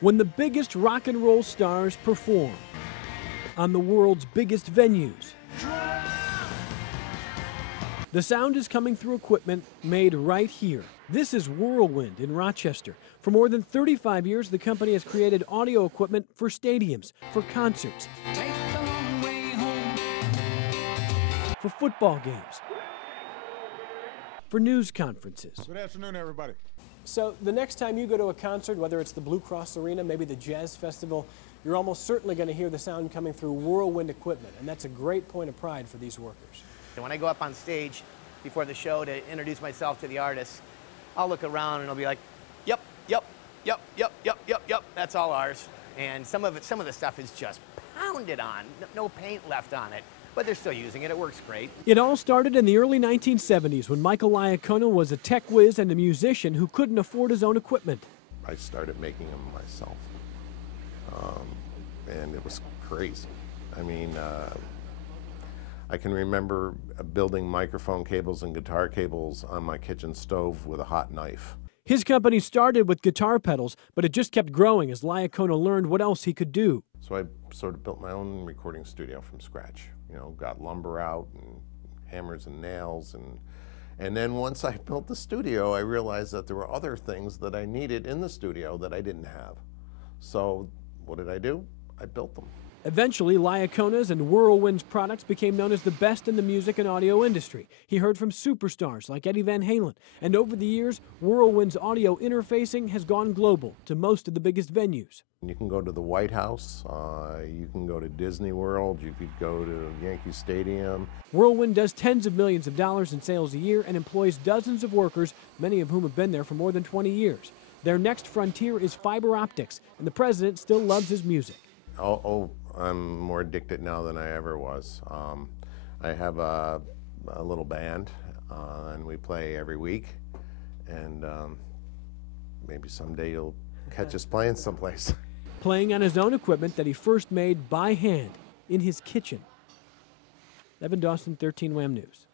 when the biggest rock and roll stars perform on the world's biggest venues. The sound is coming through equipment made right here. This is Whirlwind in Rochester. For more than 35 years, the company has created audio equipment for stadiums, for concerts, for football games, for news conferences. Good afternoon, everybody. So the next time you go to a concert, whether it's the Blue Cross Arena, maybe the Jazz Festival, you're almost certainly going to hear the sound coming through Whirlwind equipment, and that's a great point of pride for these workers. When I go up on stage before the show to introduce myself to the artists, I'll look around and I'll be like, yep, yep, yep, yep, yep, yep, yep, that's all ours. And some of the stuff is just pounded on, no paint left on it, but they're still using it. It works great. It all started in the early 1970s when Michael Iacono was a tech whiz and a musician who couldn't afford his own equipment. I started making them myself, and it was crazy. I mean, I can remember building microphone cables and guitar cables on my kitchen stove with a hot knife. His company started with guitar pedals, but it just kept growing as Iacono learned what else he could do. So I sort of built my own recording studio from scratch. You know, got lumber out and hammers and nails, and then once I built the studio, I realized that there were other things that I needed in the studio that I didn't have. So what did I do? I built them. Eventually, Iacono's and Whirlwind's products became known as the best in the music and audio industry. He heard from superstars like Eddie Van Halen, and over the years, Whirlwind's audio interfacing has gone global to most of the biggest venues. You can go to the White House, you can go to Disney World, you could go to Yankee Stadium. Whirlwind does tens of millions of dollars in sales a year and employs dozens of workers, many of whom have been there for more than 20 years. Their next frontier is fiber optics, and the president still loves his music. I'm more addicted now than I ever was. I have a little band, and we play every week, and maybe someday you'll catch us playing someplace. Playing on his own equipment that he first made by hand in his kitchen. Evan Dawson, 13 Wham News.